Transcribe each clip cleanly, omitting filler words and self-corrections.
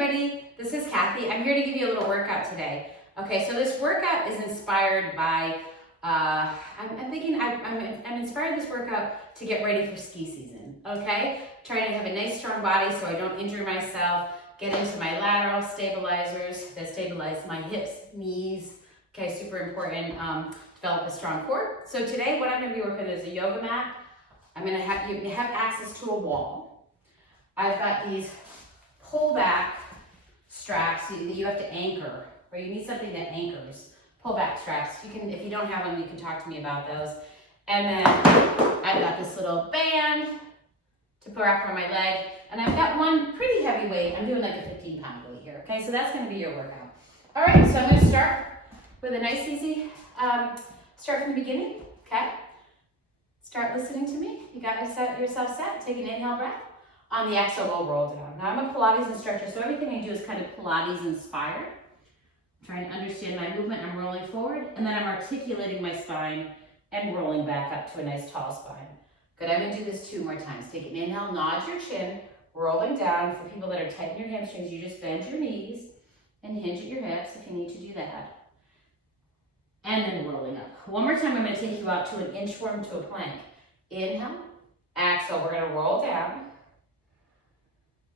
everybody, this is Kathy. I'm here to give you a little workout today. Okay, so this workout is inspired by, I'm inspired this workout to get ready for ski season, okay? Trying to have a nice strong body so I don't injure myself, get into my lateral stabilizers that stabilize my hips, knees, okay, super important, develop a strong core. So today what I'm gonna be working with is a yoga mat. I'm gonna have, you have access to a wall. I've got these pull back straps that you have to anchor, or you need something that anchors. Pull back straps. You can, if you don't have them, you can talk to me about those. And then I've got this little band to put up for my leg, and I've got one pretty heavy weight. I'm doing like a 15-pound weight here. Okay, so that's going to be your workout. All right, so I'm going to start with a nice, easy start from the beginning. Okay, start listening to me. You got yourself set. Take an inhale breath. On the exhale, we'll roll down. Now I'm a Pilates instructor, so everything I do is kind of Pilates inspired. I'm trying to understand my movement. I'm rolling forward, and then I'm articulating my spine and rolling back up to a nice tall spine. Good, I'm gonna do this 2 more times. Take an inhale, nod your chin, rolling down. For people that are tight in your hamstrings, you just bend your knees and hinge at your hips if you need to do that. And then rolling up. One more time, I'm gonna take you out to an inchworm to a plank. Inhale, exhale, we're gonna roll down.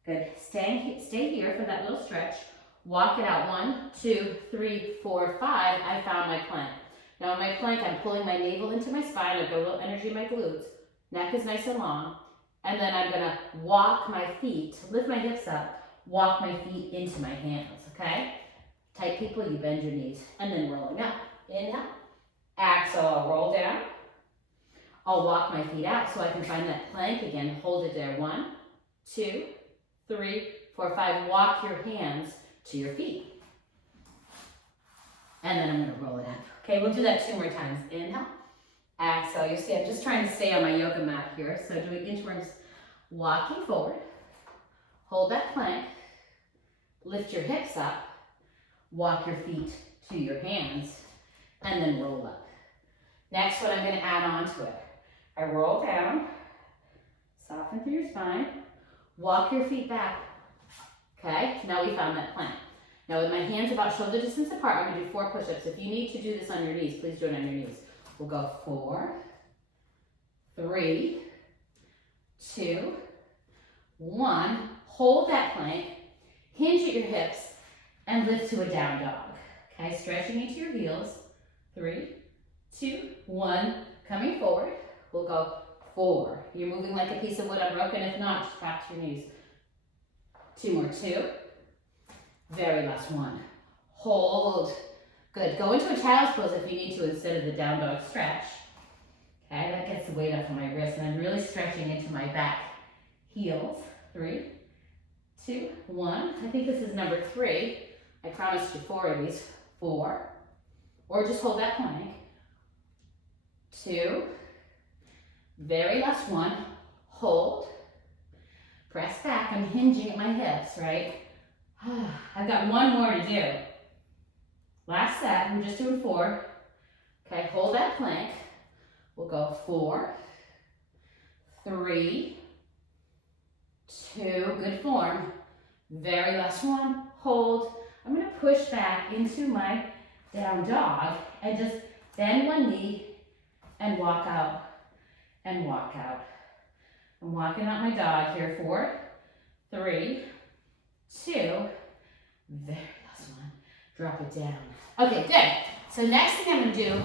Good, stay here for that little stretch. Walk it out, 1, 2, 3, 4, 5. I found my plank. Now in my plank, I'm pulling my navel into my spine. I've got a little energy in my glutes. Neck is nice and long. And then I'm gonna walk my feet, lift my hips up, walk my feet into my hands, okay? Tight people, you bend your knees. And then rolling up. Inhale, exhale, I'll roll down. I'll walk my feet out so I can find that plank again. Hold it there, 1, 2, 3, 4, 5. Walk your hands to your feet. And then I'm gonna roll it up. Okay, we'll do that 2 more times. Inhale, exhale. You see, I'm just trying to stay on my yoga mat here. So doing inchworms, walking forward. Hold that plank. Lift your hips up. Walk your feet to your hands. And then roll up. Next, what I'm gonna add on to it. I roll down. Soften through your spine. Walk your feet back. Okay, now we found that plank. Now with my hands about shoulder distance apart, I'm gonna do 4 push-ups. If you need to do this on your knees, please do it on your knees. We'll go 4, 3, 2, 1. Hold that plank, hinge at your hips, and lift to a down dog. Okay, stretching into your heels. 3, 2, 1. Coming forward, we'll go 4. You're moving like a piece of wood unbroken. If not, just back to your knees. 2 more, 2. Very last 1. Hold. Good. Go into a child's pose if you need to instead of the down dog stretch. Okay, that gets the weight off of my wrist, and I'm really stretching into my back heels. 3, 2, 1. I think this is number 3. I promised you 4 of these. 4. Or just hold that plank. 2. Very last 1. Hold. Press back. I'm hinging at my hips, right? I've got 1 more to do. Last set. We're just doing 4. Okay, hold that plank. We'll go 4, 3, 2. Good form. Very last 1. Hold. I'm going to push back into my down dog and just bend 1 knee and walk out. And walk out. I'm walking out my dog here. 4, 3, 2. Very last 1. Drop it down. Okay, good. So next thing I'm going to do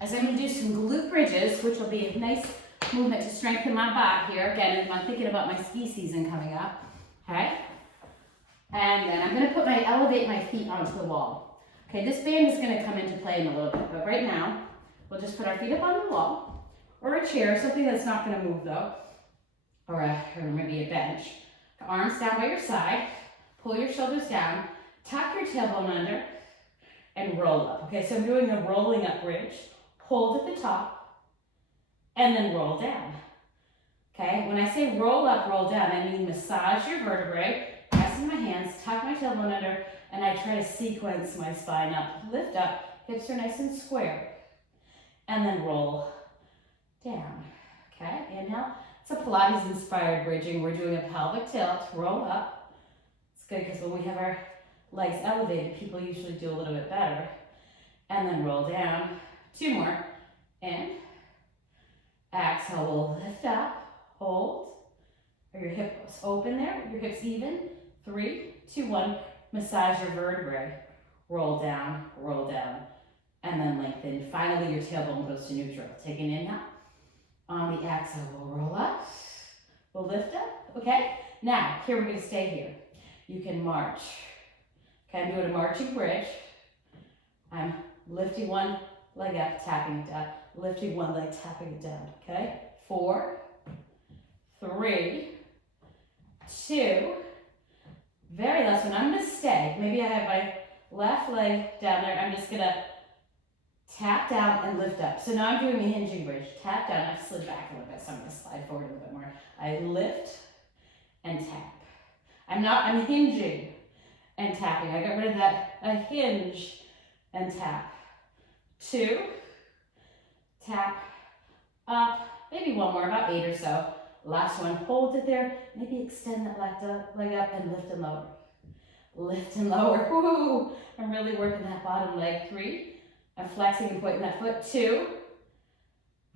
is I'm going to do some glute bridges, which will be a nice movement to strengthen my butt here. Again, I'm thinking about my ski season coming up. Okay. And then I'm going to elevate my feet onto the wall. Okay, this band is going to come into play in a little bit, but right now, we'll just put our feet up on the wall. Or a chair, something that's not going to move though, or maybe a bench. Arms down by your side, pull your shoulders down, tuck your tailbone under, and roll up. Okay, so I'm doing a rolling up bridge. Hold at the top, and then roll down. Okay, when I say roll up, roll down, I mean massage your vertebrae, press in my hands, tuck my tailbone under, and I try to sequence my spine up. Lift up, hips are nice and square, and then roll down. Okay, inhale. It's a Pilates inspired bridging. We're doing a pelvic tilt, roll up. Let's good because when we have our legs elevated, people usually do a little bit better. And then roll down. 2 more. In. Exhale, we'll lift up, hold. Are your hips open there? Your hips even? 3, 2, 1. Massage your vertebrae. Roll down, and then lengthen. Finally, your tailbone goes to neutral. Take an inhale. On the exhale, we'll roll up. We'll lift up, okay? Now, here we're gonna stay here. You can march. Okay, I'm doing a marching bridge. I'm lifting one leg up, tapping it down. Lifting one leg, tapping it down, okay? 4, 3, 2. Very last one, I'm gonna stay. Maybe I have my left leg down there. I'm just gonna tap down and lift up. So now I'm doing a hinging bridge. Tap down, I've slid back a little bit, so I'm gonna slide forward a little bit more. I lift and tap. I'm hinging and tapping. I got rid of that, I hinge and tap. 2, tap, up, maybe one more, about 8 or so. Last one, hold it there. Maybe extend that leg up and lift and lower. Lift and lower, woo! I'm really working that bottom leg. 3, I'm flexing and pointing that foot. 2,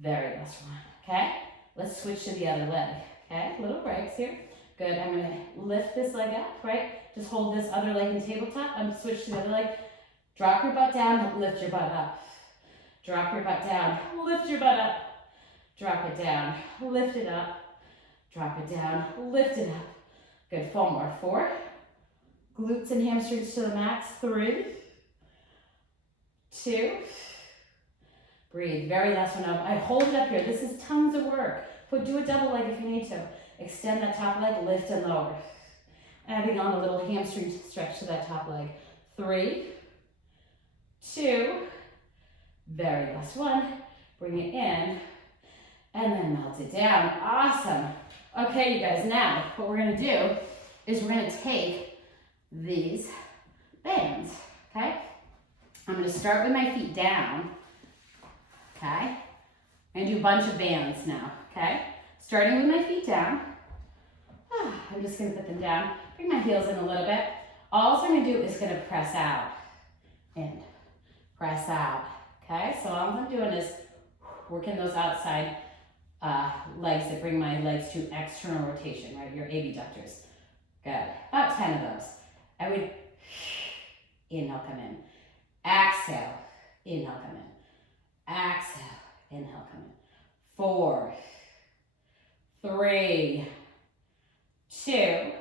very last one, okay? Let's switch to the other leg, okay? Little breaks here. Good, I'm gonna lift this leg up, right? Just hold this other leg in tabletop. I'm gonna switch to the other leg. Drop your butt down, lift your butt up. Drop your butt down, lift your butt up. Drop it down, lift it up. Drop it down, lift it up. Good, 4 more. 4, glutes and hamstrings to the max. 3, 2, breathe. Very last one up. I hold it up here. This is tons of work. Do a double leg if you need to. Extend that top leg, lift and lower. Adding on a little hamstring stretch to that top leg. 3, 2, very last one. Bring it in and then melt it down. Awesome. Okay, you guys, now what we're gonna do is we're gonna take these bands, okay? I'm gonna start with my feet down, okay? I'm gonna do a bunch of bands now, okay? Starting with my feet down. I'm just gonna put them down, bring my heels in a little bit. All I'm gonna do is gonna press out and press out, okay? So all I'm doing is working those outside legs that bring my legs to external rotation, right? Your abductors. Good. About 10 of those. I would inhale, come in. Exhale, inhale, come in. Exhale, inhale, come in. 4, 3, 2,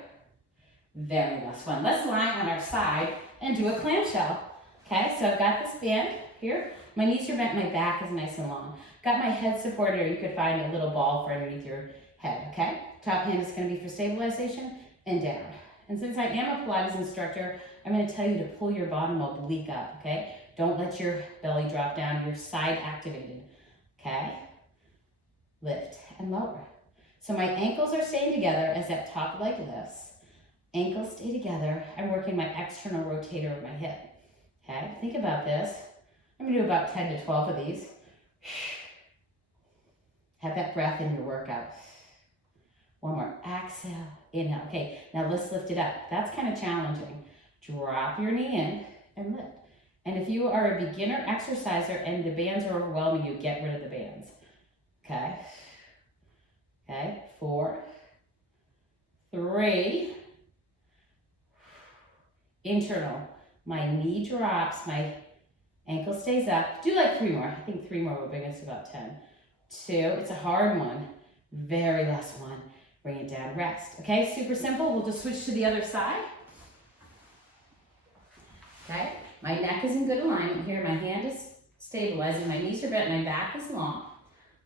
very last one. Let's lie on our side and do a clamshell. Okay, so I've got this band here. My knees are bent, my back is nice and long. Got my head supported, or you could find a little ball for underneath your head, okay? Top hand is gonna be for stabilization and down. And since I am a Pilates instructor, I'm gonna tell you to pull your bottom oblique up, okay? Don't let your belly drop down, your side activated, okay? Lift and lower. So my ankles are staying together as that top leg lifts. Ankles stay together. I'm working my external rotator of my hip, okay? Think about this. I'm gonna do about 10 to 12 of these. Have that breath in your workout. One more, exhale, inhale. Okay, now let's lift it up. That's kind of challenging. Drop your knee in and lift. And if you are a beginner exerciser and the bands are overwhelming you, get rid of the bands. Okay, okay, 4, 3, internal. My knee drops, my ankle stays up. Do like 3 more. I think 3 more will bring us to about 10. 2, it's a hard one. Very last one. Bring it down, rest. Okay, super simple. We'll just switch to the other side. Okay, my neck is in good alignment here. My hand is stabilizing. My knees are bent, my back is long.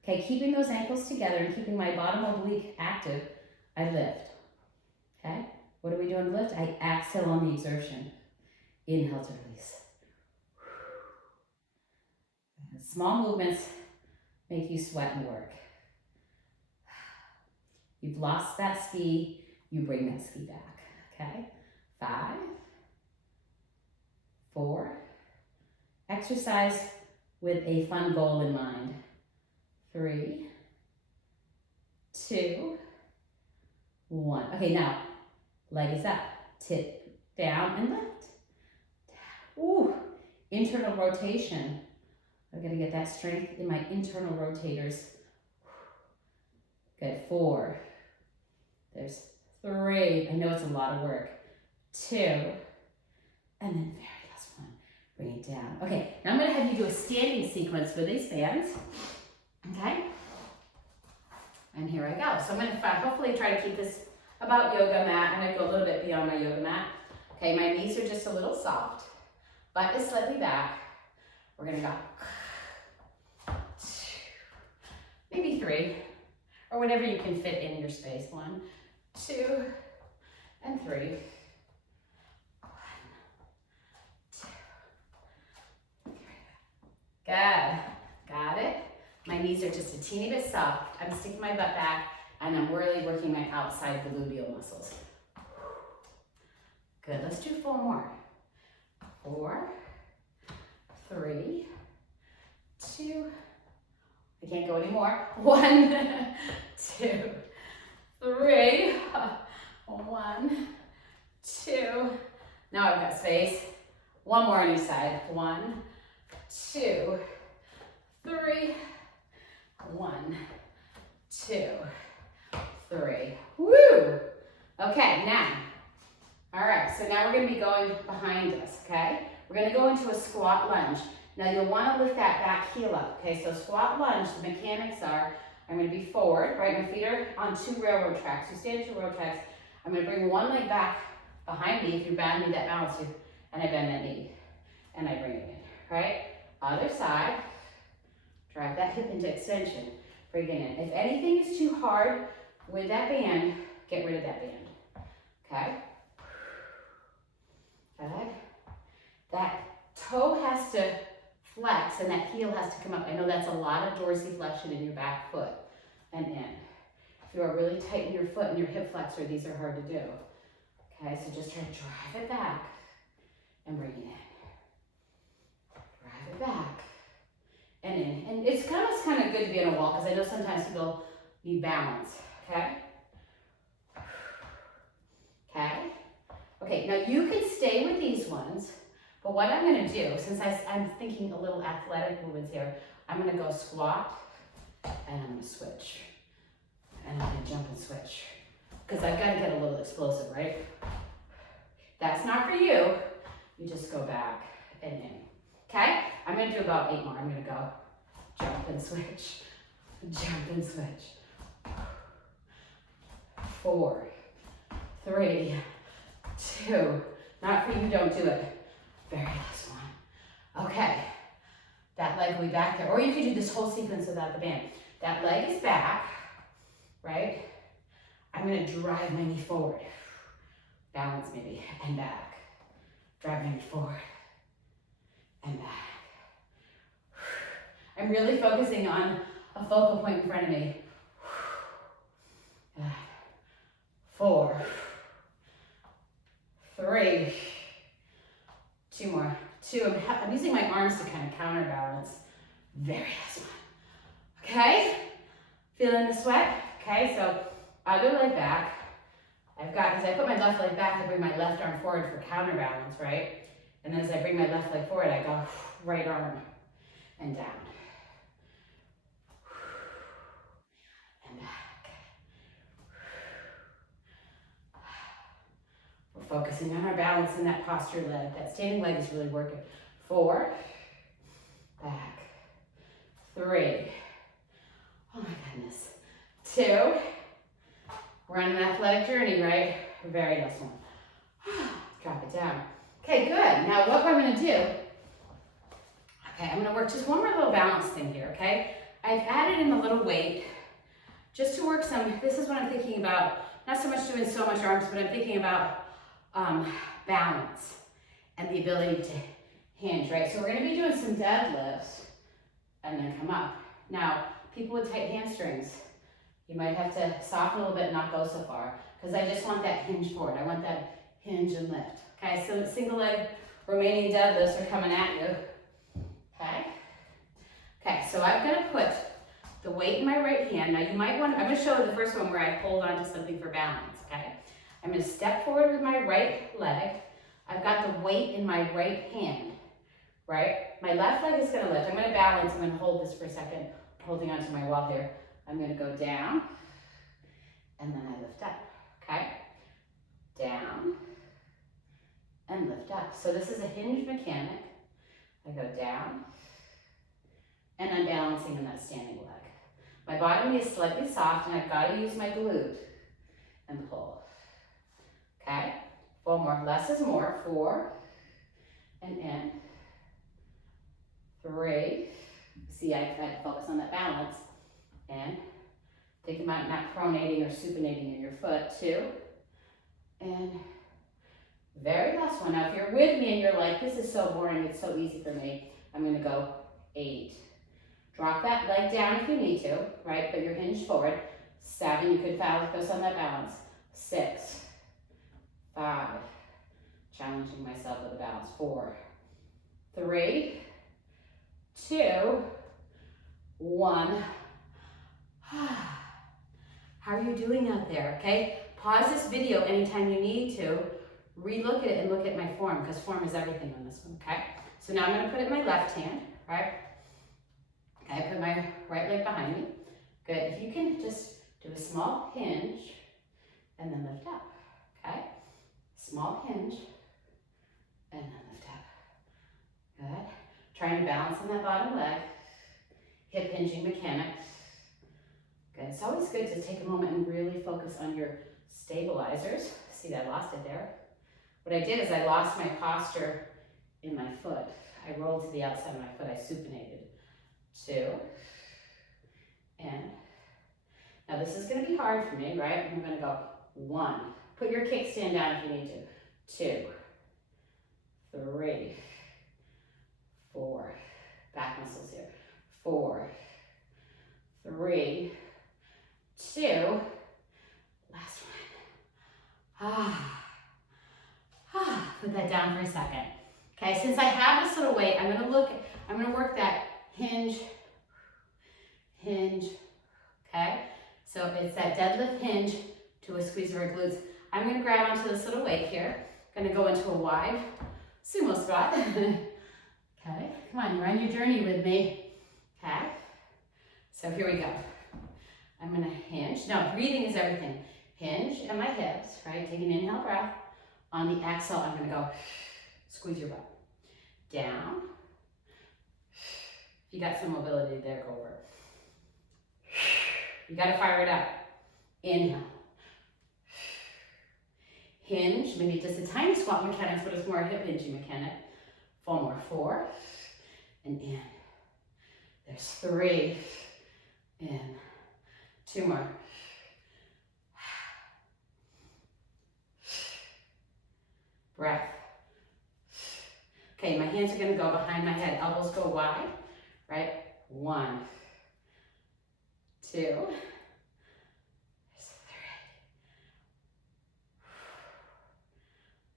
Okay, keeping those ankles together and keeping my bottom oblique active, I lift. Okay, what are we doing to lift? I exhale on the exertion. Inhale to release. Small movements make you sweat and work. You've lost that ski, you bring that ski back, okay? 5, 4, exercise with a fun goal in mind. 3, 2, 1. Okay, now, leg is up, tip down and lift. Ooh, internal rotation. I'm gonna get that strength in my internal rotators. Good, 4. There's 3. I know it's a lot of work. 2. And then very last one. Bring it down. Okay, now I'm gonna have you do a standing sequence with these bands. Okay? And here I go. So I'm gonna hopefully try to keep this about yoga mat. I'm gonna go a little bit beyond my yoga mat. Okay, my knees are just a little soft. Butt is slightly back. We're gonna go. 2, maybe 3, or whatever you can fit in your space. 1, 2, and 3. 1, 2, 3. Good. Got it? My knees are just a teeny bit soft. I'm sticking my butt back, and I'm really working my outside gluteal muscles. Good. Let's do 4 more. 4, 3, 2. I can't go anymore. 1, 2, 3. 1, 2. Now I've got space. 1 more on each side. 1, 2, 3. 1, 2, 3. Woo! Okay, now. All right, so now we're going to be going behind us, okay? We're going to go into a squat lunge. Now you'll want to lift that back heel up, okay? So squat lunge, the mechanics are, I'm going to be forward, right? My feet are on 2 railroad tracks. You stand 2 railroad tracks. I'm going to bring one leg back behind me. If you bend me, that balance you, and I bend that knee, and I bring it in, right? Other side. Drive that hip into extension. Bring it in. If anything is too hard with that band, get rid of that band. Okay? Okay? That toe has to flex and that heel has to come up. I know that's a lot of dorsiflexion in your back foot and in. If you are really tight in your foot and your hip flexor, these are hard to do. Okay, so just try to drive it back and bring it in. Drive it back and in. And it's kind of good to be on a wall because I know sometimes people need balance. Okay? Okay? Okay, now you can stay with these ones, but what I'm going to do, since I'm thinking a little athletic movements here, I'm going to go squat and I'm going to switch. And I'm going to jump and switch. Because I've got to get a little explosive, right? That's not for you. You just go back and in. Okay? I'm going to do about 8 more. I'm going to go jump and switch. Jump and switch. 4, 3, 2. Not for you, don't do it. Very last one. Okay. That leg will be back there. Or you could do this whole sequence without the band. That leg is back, right? I'm going to drive my knee forward. Balance maybe, and back. Drive my knee forward, and back. I'm really focusing on a focal point in front of me. 4, 3, 2 more. 2, I'm using my arms to kind of counterbalance. Very last one. Okay? Feeling the sweat? Okay, so other leg back. As I put my left leg back, I bring my left arm forward for counterbalance, right? And then as I bring my left leg forward, I go right arm and down. And back. We're focusing on our balance in that posture leg. That standing leg is really working. 4, back. 3, oh my goodness. 2, we're on an athletic journey, right? Very last one. Drop it down. Okay, good. Now what I'm gonna do, okay, I'm gonna work just one more little balance thing here, okay? I've added in a little weight just to work this is what I'm thinking about, not so much doing so much arms, but I'm thinking about balance and the ability to hinge, right? So we're gonna be doing some deadlifts and then come up. Now, people with tight hamstrings, you might have to soften a little bit and not go so far because I just want that hinge forward. I want that hinge and lift. Okay, so single leg remaining deadlifts are coming at you. Okay? Okay, so I'm gonna put the weight in my right hand. Now you might want, I'm gonna show you the first one where I hold on to something for balance, okay? I'm gonna step forward with my right leg, I've got the weight in my right hand, right? My left leg is gonna lift. I'm gonna balance, I'm gonna hold this for a second, holding onto my wall here. I'm gonna go down, and then I lift up, okay? Down, and lift up. So this is a hinge mechanic. I go down, and I'm balancing in that standing leg. My bottom knee is slightly soft, and I've got to use my glute and pull. Okay? 4 more. Less is more. 4, and in. 3. See, I had to focus on that balance. And think about not pronating or supinating in your foot. 2, and very last one. Now, if you're with me and you're like, this is so boring, it's so easy for me, I'm going to go 8. Drop that leg down if you need to, right? But you're hinged forward. 7, you could focus on that balance. 6, 5, challenging myself with a balance. 4, 3, 2, 1. How are you doing out there, okay? Pause this video anytime you need to. Relook at it and look at my form, because form is everything on this one, okay? So now I'm going to put it in my left hand, right? Okay, I put my right leg behind me. Good. If you can just do a small hinge and then lift up, okay? Small hinge and then lift up. Good. Trying to balance on that bottom leg. Hip hinging mechanic. Good. It's always good to take a moment and really focus on your stabilizers. See, I lost it there. What I did is I lost my posture in my foot. I rolled to the outside of my foot. I supinated. 2, and now this is going to be hard for me, right? I'm going to go 1. Put your kickstand down if you need to. 2, 3, 4. Back muscles here. 4, 3, 2. Last one. Put that down for a second. Okay, since I have this little weight, I'm going to work that hinge, okay? So it's that deadlift hinge to a squeeze of our glutes. I'm gonna grab onto this little weight here. Gonna go into a wide sumo squat. Okay, come on, you're on your journey with me. Okay, so here we go. I'm gonna hinge. Now, breathing is everything. Hinge at my hips, right? Take an inhale breath. On the exhale, I'm gonna go squeeze your butt. Down. If you got some mobility there, go over. You gotta fire it up. Inhale. Hinge, maybe just a tiny squat mechanics, but it's more a hip hinging mechanic. 4 more. 4, and in. There's 3, in. 2 more. Breath. Okay, my hands are gonna go behind my head. Elbows go wide. Right? 1, 2, 3.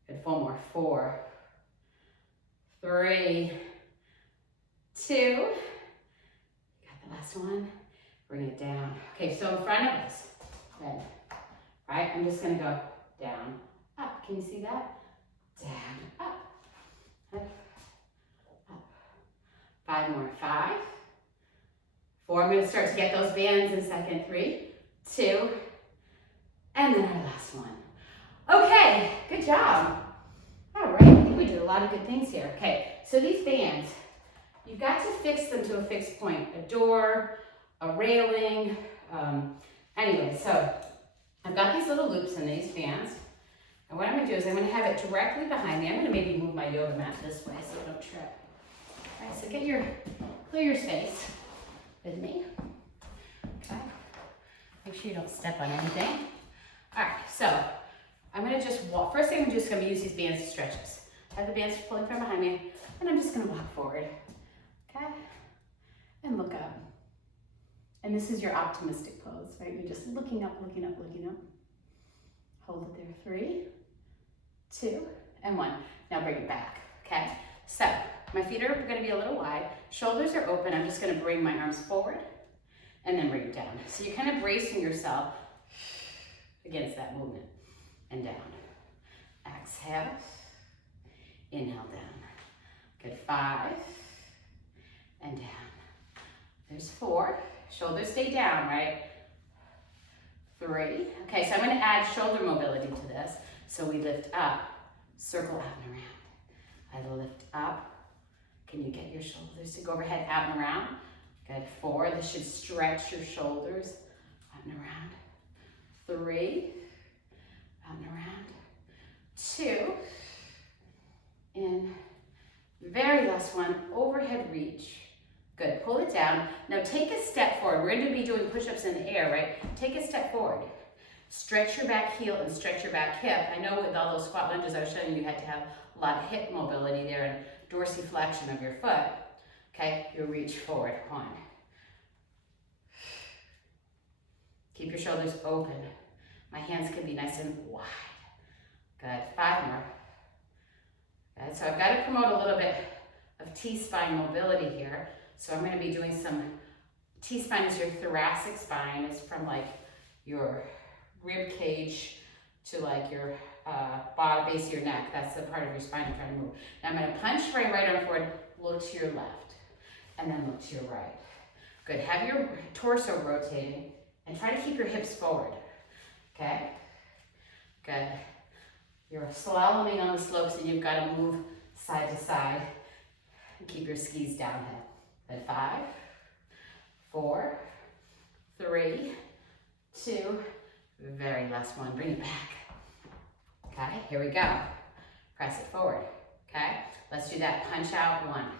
Good. 4 more. 4, 3, 2. You got the last one. Bring it down. Okay, so in front of us. Good. Right? I'm just gonna go down, up. Can you see that? Down, up. Up. 5 more. 5, 4. I'm going to start to get those bands in a second. 3, 2, and then our last one. Okay, good job. All right, I think we did a lot of good things here. Okay, so these bands, you've got to fix them to a fixed point. A door, a railing. Anyway, so I've got these little loops in these bands. And what I'm going to do is I'm going to have it directly behind me. I'm going to maybe move my yoga mat this way so I don't trip. All right, so clear your space with me. Okay. Make sure you don't step on anything. All right, so I'm gonna just walk. First thing I'm just gonna use these bands as stretches. I have the bands pulling from behind me, and I'm just gonna walk forward. Okay? And look up. And this is your optimistic pose, right? You're just looking up, looking up, looking up. Hold it there. 3, 2, and 1. Now bring it back. Okay? So my feet are going to be a little wide. Shoulders are open. I'm just going to bring my arms forward and then bring it down. So you're kind of bracing yourself against that movement and down. Exhale Inhale down. Good, 5, and down. There's 4. Shoulders stay down, right? 3. Okay, so I'm gonna add shoulder mobility to this. So we lift up, circle out and around. I lift up. Can you get your shoulders to go overhead, out and around? Good, 4. This should stretch your shoulders, out and around. 3, out and around. 2, in. Very last one, overhead reach. Good, pull it down. Now take a step forward. We're gonna be doing push-ups in the air, right? Take a step forward. Stretch your back heel and stretch your back hip. I know with all those squat lunges I was showing you had to have a lot of hip mobility there and dorsiflexion of your foot. Okay, you reach forward, 1. Keep your shoulders open. My hands can be nice and wide. Good, 5 more. Good, so I've got to promote a little bit of T-spine mobility here. So I'm going to be doing some, T-spine is your thoracic spine. It's from like your rib cage to like your bottom base of your neck. That's the part of your spine I'm trying to move. Now I'm going to punch my right arm forward, look to your left, and then look to your right. Good, have your torso rotating and try to keep your hips forward. Okay, good. You're slaloming on the slopes and you've got to move side to side and keep your skis downhill. Then 5, 4, 3, 2, very last one, bring it back. Okay, here we go. Press it forward, okay? Let's do that, punch out 1. I'm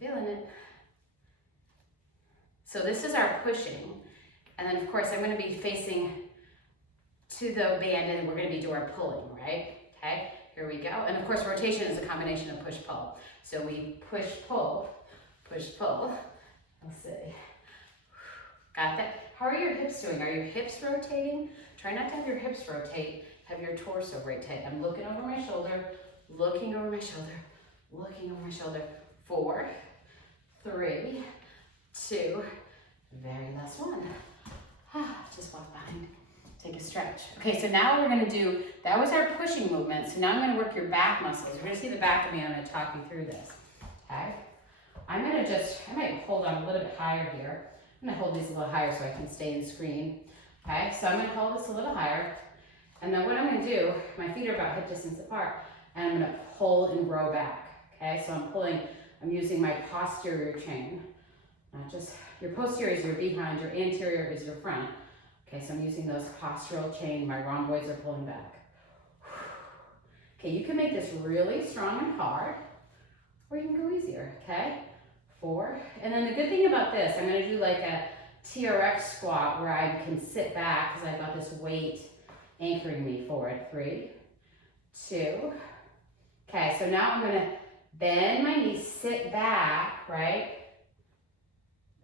feeling it. So this is our pushing. And then of course I'm gonna be facing to the band and we're gonna be doing our pulling, right? Okay, here we go. And of course rotation is a combination of push-pull. So we push-pull, push-pull. Let's see. Got that? How are your hips doing? Are your hips rotating? Try not to have your hips rotate, have your torso rotate. I'm looking over my shoulder, looking over my shoulder, looking over my shoulder. 4, 3, 2, very last one. Just walk behind, take a stretch. Okay, so now we're gonna do, that was our pushing movement. So now I'm gonna work your back muscles. You're gonna see the back of me, I'm gonna talk you through this, okay? I'm gonna just, I might hold on a little bit higher here. I'm gonna hold these a little higher so I can stay in screen. Okay, so I'm gonna hold this a little higher. And then what I'm gonna do, my feet are about hip distance apart, and I'm gonna pull and row back. Okay, so I'm using my posterior chain. Not just, your posterior is your behind, your anterior is your front. Okay, so I'm using those postural chain, my rhomboids are pulling back. Okay, you can make this really strong and hard, or you can go easier, okay? 4, and then the good thing about this, I'm gonna do like a TRX squat where I can sit back because I've got this weight anchoring me forward. 3, 2, okay, so now I'm gonna bend my knees, sit back, right?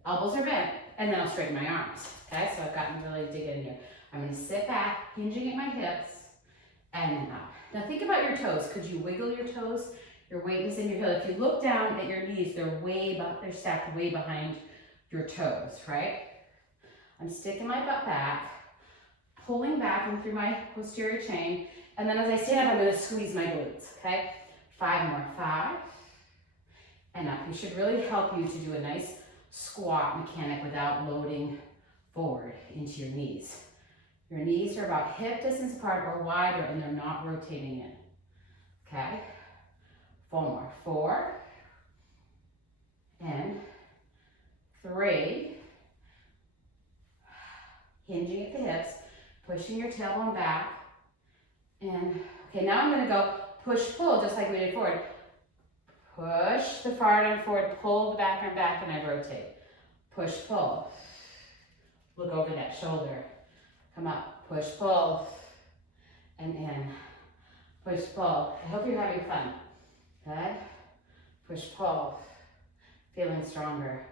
Elbows are bent, and then I'll straighten my arms, okay? So I've gotten really dig in here. I'm gonna sit back, hinging at my hips, and then up. Now think about your toes. Could you wiggle your toes? Your weight is in your heel. If you look down at your knees, they're stacked way behind your toes, right? I'm sticking my butt back, pulling back and through my posterior chain, and then as I stand up, I'm gonna squeeze my glutes, okay? 5 more, 5, and up. It should really help you to do a nice squat mechanic without loading forward into your knees. Your knees are about hip distance apart or wider and they're not rotating in, okay? 4 more, 4, and 3, hinging at the hips, pushing your tailbone back, and okay, now I'm gonna go push-pull just like we did forward. Push the far arm forward, pull the back arm back, and I rotate. Push-pull. Look over that shoulder. Come up, push-pull, and in. Push-pull. I hope you're having fun. Good. Push-pull. Feeling stronger.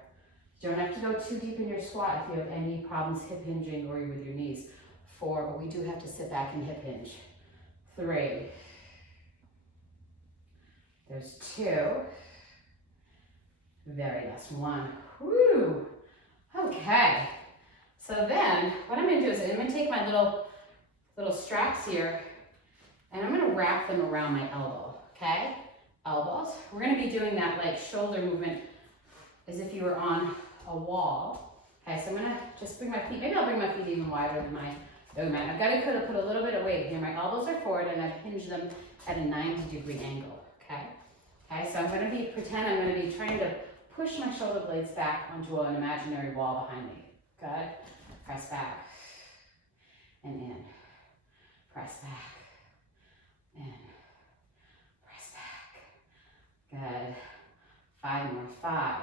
You don't have to go too deep in your squat if you have any problems hip hinging or with your knees. 4, but we do have to sit back and hip hinge. 3. There's 2. Very last 1. Woo! Okay. So then, what I'm gonna do is I'm gonna take my little straps here, And I'm gonna wrap them around my elbow, okay? Elbows. We're gonna be doing that like shoulder movement as if you were on a wall. Okay, so I'm gonna just bring my feet, maybe I'll bring my feet even wider than my yoga mat. I've gotta put a little bit of weight here. My elbows are forward and I've hinged them at a 90-degree angle, okay? Okay, so I'm gonna pretend I'm gonna be trying to push my shoulder blades back onto an imaginary wall behind me. Good. Press back and in. Press back and press back. Good. 5 more. 5,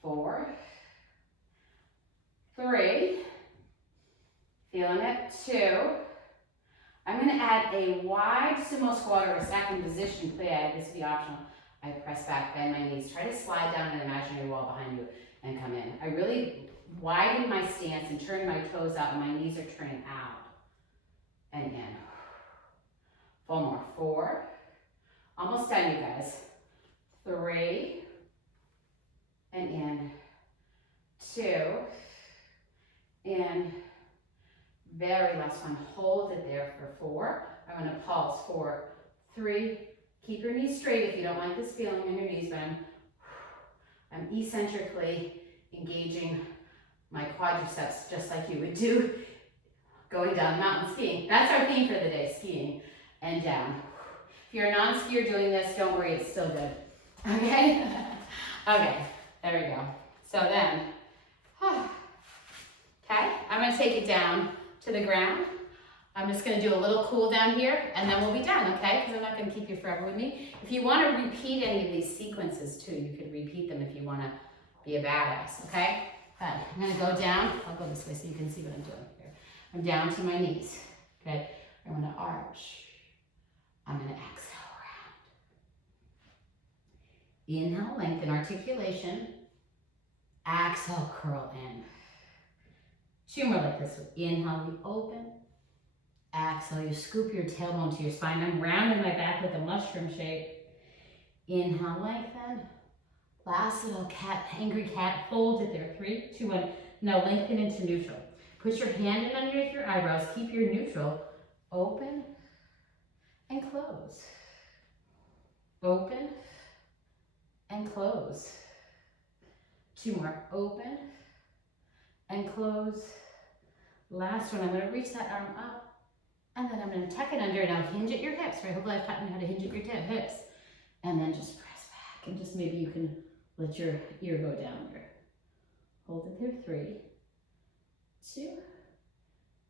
4, 3. Feeling it. 2. I'm going to add a wide sumo squat or a second position plie. This will be optional. I press back, bend my knees. Try to slide down an imaginary wall behind you and come in. I really widen my stance and turn my toes out and my knees are turning out. And in. 4 more. 4. Almost done, you guys. 3. And in. 2. And very last one. Hold it there for 4. I'm going to pulse. 4, 3. Keep your knees straight if you don't like this feeling in your knees, but I'm eccentrically engaging my quadriceps just like you would do going down the mountain skiing. That's our theme for the day, skiing and down. If you're a non-skier doing this, don't worry, it's still good. Okay? Okay, there we go. So then, okay, I'm gonna take it down to the ground. I'm just gonna do a little cool down here and then we'll be done, okay? Because I'm not gonna keep you forever with me. If you wanna repeat any of these sequences too, you could repeat them if you wanna be a badass, okay? But I'm gonna go down. I'll go this way so you can see what I'm doing here. I'm down to my knees, okay? I'm gonna arch. I'm gonna exhale around. Inhale, lengthen articulation. Exhale, curl in. 2 more like this. Inhale, you open. Exhale, you scoop your tailbone to your spine. I'm rounding my back with a mushroom shape. Inhale, lengthen. Last little cat, angry cat, hold it there. 3, 2, 1. Now lengthen into neutral. Put your hand in underneath your eyebrows. Keep your neutral. Open and close. Open and close. 2 more. Open and close. Last one. I'm going to reach that arm up. And then I'm going to tuck it under. Now hinge at your hips, right? Hopefully I've taught you how to hinge at your hips. And then just press back. And just maybe you can let your ear go down there. Hold it there. 3, 2,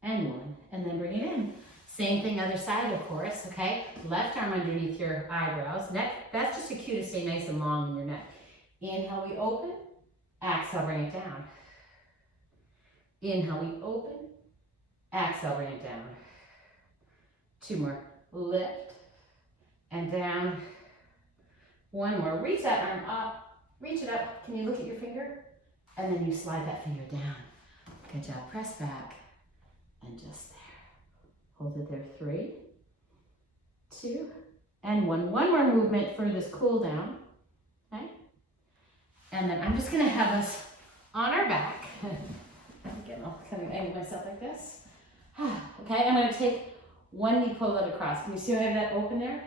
and 1. And then bring it in. Same thing other side, of course, okay? Left arm underneath your eyebrows. Neck, that's just a cue to stay nice and long in your neck. Inhale, we open. Exhale, bring it down. Inhale, we open. Exhale, bring it down. 2 more. Lift and down. 1 more. Reach that arm up. Reach it up. Can you look at your finger? And then you slide that finger down. Good job. Press back and just there. Hold it there. 3, 2, and 1. 1 more movement for this cool down. Okay? And then I'm just going to have us on our back. Again, I'll kind of angle myself like this. Okay, I'm going to take 1 knee, pull it across. Can you see how I have that open there?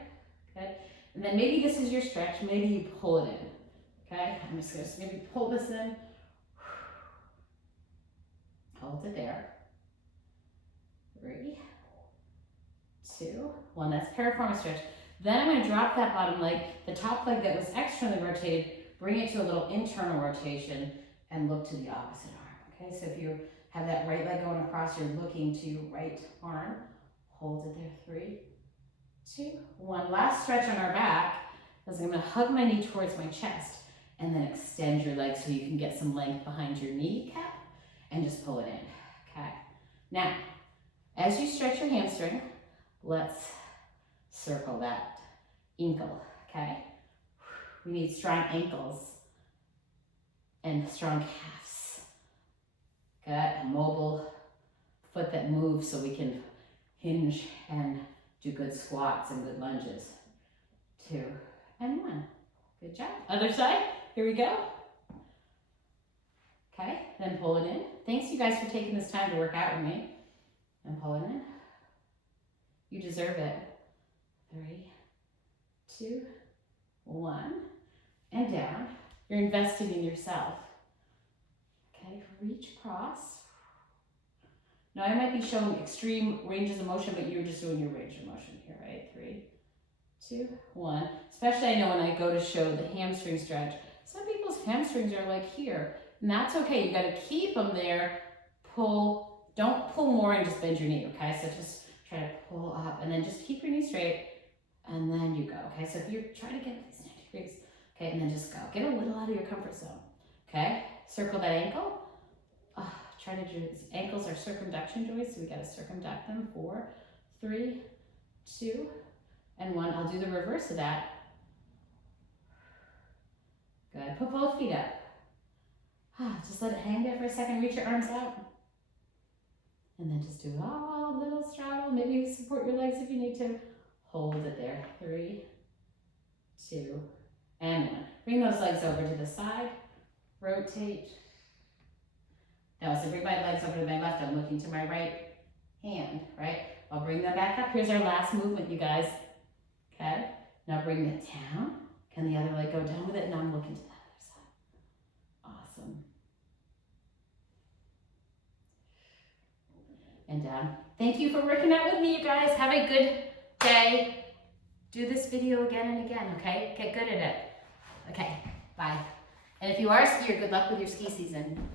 Okay. And then maybe this is your stretch. Maybe you pull it in. Okay, I'm just going to maybe pull this in. Hold it there. 3, 2, 1. That's piriformis stretch. Then I'm going to drop that bottom leg, the top leg that was externally rotated, bring it to a little internal rotation and look to the opposite arm. Okay, so if you have that right leg going across, you're looking to your right arm. Hold it there. 3, 2, 1. Last stretch on our back is I'm going to hug my knee towards my chest and then extend your leg so you can get some length behind your kneecap and just pull it in. Okay. Now, as you stretch your hamstring, let's circle that ankle. Okay. We need strong ankles and strong calves. Good. A mobile foot that moves so we can hinge and do good squats and good lunges. 2 and 1. Good job. Other side. Here we go. Okay, then pull it in. Thanks you guys for taking this time to work out with me. And pull it in. You deserve it. 3, 2, 1, and down. You're investing in yourself. Okay, reach across. Now I might be showing extreme ranges of motion, but you're just doing your range of motion here, right? 3, 2, 1. Especially I know when I go to show the hamstring stretch, some people's hamstrings are like here, and that's okay. You got to keep them there. Pull, don't pull more and just bend your knee, okay? So just try to pull up and then just keep your knee straight, and then you go, okay? So if you're trying to get these 90 degrees, okay, and then just go. Get a little out of your comfort zone, okay? Circle that ankle. Try to do, ankles are circumduction joints, so we got to circumduct them. 4, 3, 2, and 1. I'll do the reverse of that. Good. Put both feet up. Just let it hang there for a second. Reach your arms out. And then just do a little straddle. Maybe support your legs if you need to. Hold it there. 3, 2, and 1. Bring those legs over to the side. Rotate. Now, as I bring my legs over to my left, I'm looking to my right hand, right? I'll bring them back up. Here's our last movement, you guys. Okay? Now bring it down. Can the other leg go down with it? Now I'm looking to the other side. Awesome. And down. Thank you for working out with me, you guys. Have a good day. Do this video again and again, okay? Get good at it. Okay, bye. And if you are a skier, good luck with your ski season.